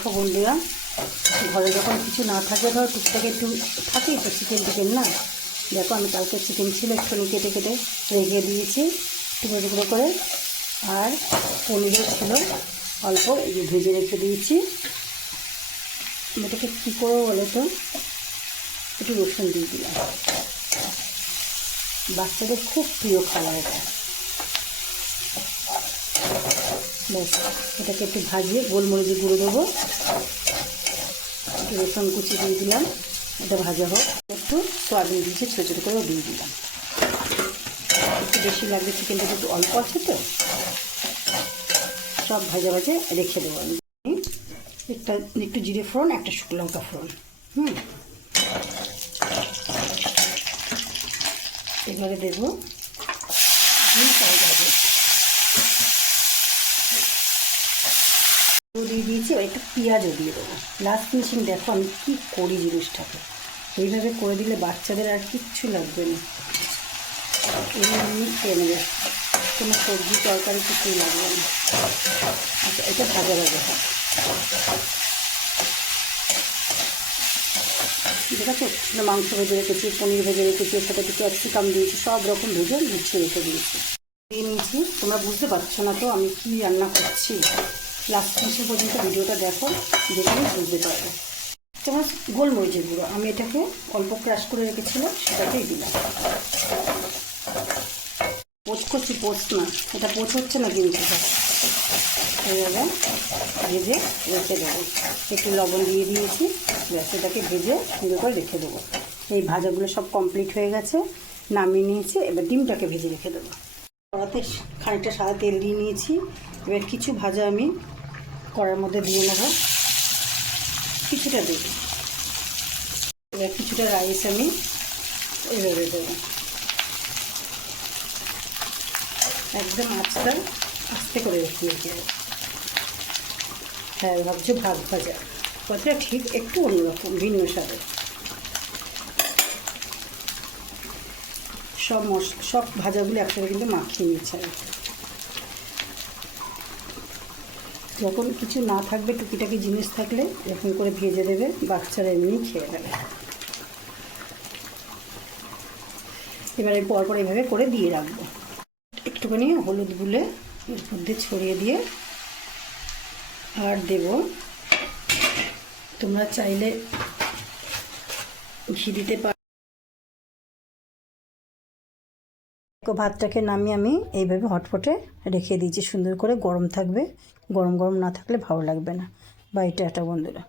দেখো বন্ধুরা, ঘরে যখন কিছু না থাকে, ধরো টুকটাক একটু থাকেই তো চিকেন না। দেখো আমি কালকে চিকেন ছিল একটু কেটে কেটে রেখে দিয়েছি টুকরো টুকরো করে, আর পনিরও ছিল অল্প, এই যে ভেজে রেখে দিয়েছি। এটাকে কী করবো বলো তো, একটু রসুন দিয়ে দিলাম, বাচ্চাদের খুব প্রিয় খাবার এটা। ব্যাস, এটাকে একটু ভাজিয়ে গোলমরিচের গুঁড়ো দেবো, একটু রসুন কুচি দিয়ে দিলাম, এটা ভাজা হোক। একটু সয়াবিন দিয়েছি ছোটো ছোটো করে দিয়ে দিলাম, একটু বেশি লাগবে, চিকেনটা একটু অল্প আছে তো। সব ভাজা ভাজে রেখে দেবো আমি। একটু জিরে ফোড়ন, একটা শুকনো লঙ্কা ফোড়ন। এবারে দেবো দিয়ে দিয়েছি, এবার একটু পেঁয়াজও দিয়ে দেবো লাস্ট ফিনিশিং। দেখো আমি কী করি জিনিসটাকে, এইভাবে করে দিলে বাচ্চাদের আর কিচ্ছু লাগবে না, এমনি খেয়ে নেবে, কোনো সবজি তরকারি কিছুই লাগবে না। আচ্ছা, এটা ভাজা ভাজা হয়, দেখেছো? মাংস ভেজে রেখেছি, পনির ভেজে রেখেছি, ওর সাথে একটু ক্যাপসিকাম দিয়েছি, সব রকম ভেজে গুছিয়ে রেখে দিয়েছি, দিয়ে নিয়েছি। তোমরা বুঝতে পারছো না তো আমি কী রান্না করছি? লাস্ট ফিনিশিং পর্যন্ত ভিডিওটা দেখো, দেখলেই বুঝতে পারবে। তোমার গোলমরিচের গুঁড়ো আমি এটাকে অল্প ক্রাশ করে রেখেছিলাম, সেটাকেই দিলাম। পোচ করছি, পোচ না, এটা পোচ হচ্ছে না কিন্তু, এইভাবে ভেজে রেখে দেবো। একটু লবণ দিয়ে দিয়েছি, ব্যাস এটাকে ভেজে সুন্দর করে রেখে দেবো। এই ভাজাগুলো সব কমপ্লিট হয়ে গেছে, নামিয়ে নিয়েছি। এবার ডিমটাকে ভেজে রেখে দেবো। কড়াতে খানিকটা সাদা তেল দিয়ে নিয়েছি, এবার কিছু ভাজা আমি কড়ার মধ্যে দিয়ে নেব, কিছুটা দেব। এবার কিছুটা রাইস আমি এভাবে দেবো, একদম আঁচটা আস্তে করে রেখে দেবো। হ্যাঁ, ভাবছো ভাত ভাজা, কথাটা ঠিক একটু অন্যরকম, ভিন্ন স্বাদে। সব ভাজাগুলো একসাথে কিন্তু মাখিয়ে নিচ্ছে। যখন কিছু না থাকবে, টুকিটাকি জিনিস থাকলে এরকম করে ভেজে দেবে, বাচ্চারা এমনি খেয়ে নেবে। এবারে পরপর এইভাবে করে দিয়ে রাখবো। একটুখানি হলুদ গুলে এর মধ্যে ছড়িয়ে দিয়ে আর দেব, তোমরা চাইলে ঘি দিতে পারো। ভাতটাকে নামিয়ে আমি এইভাবে হটপটে রেখে দিয়েছি, সুন্দর করে গরম থাকবে, গরম গরম না থাকলে ভালো লাগবে না। বাই, টাটা বন্ধুরা।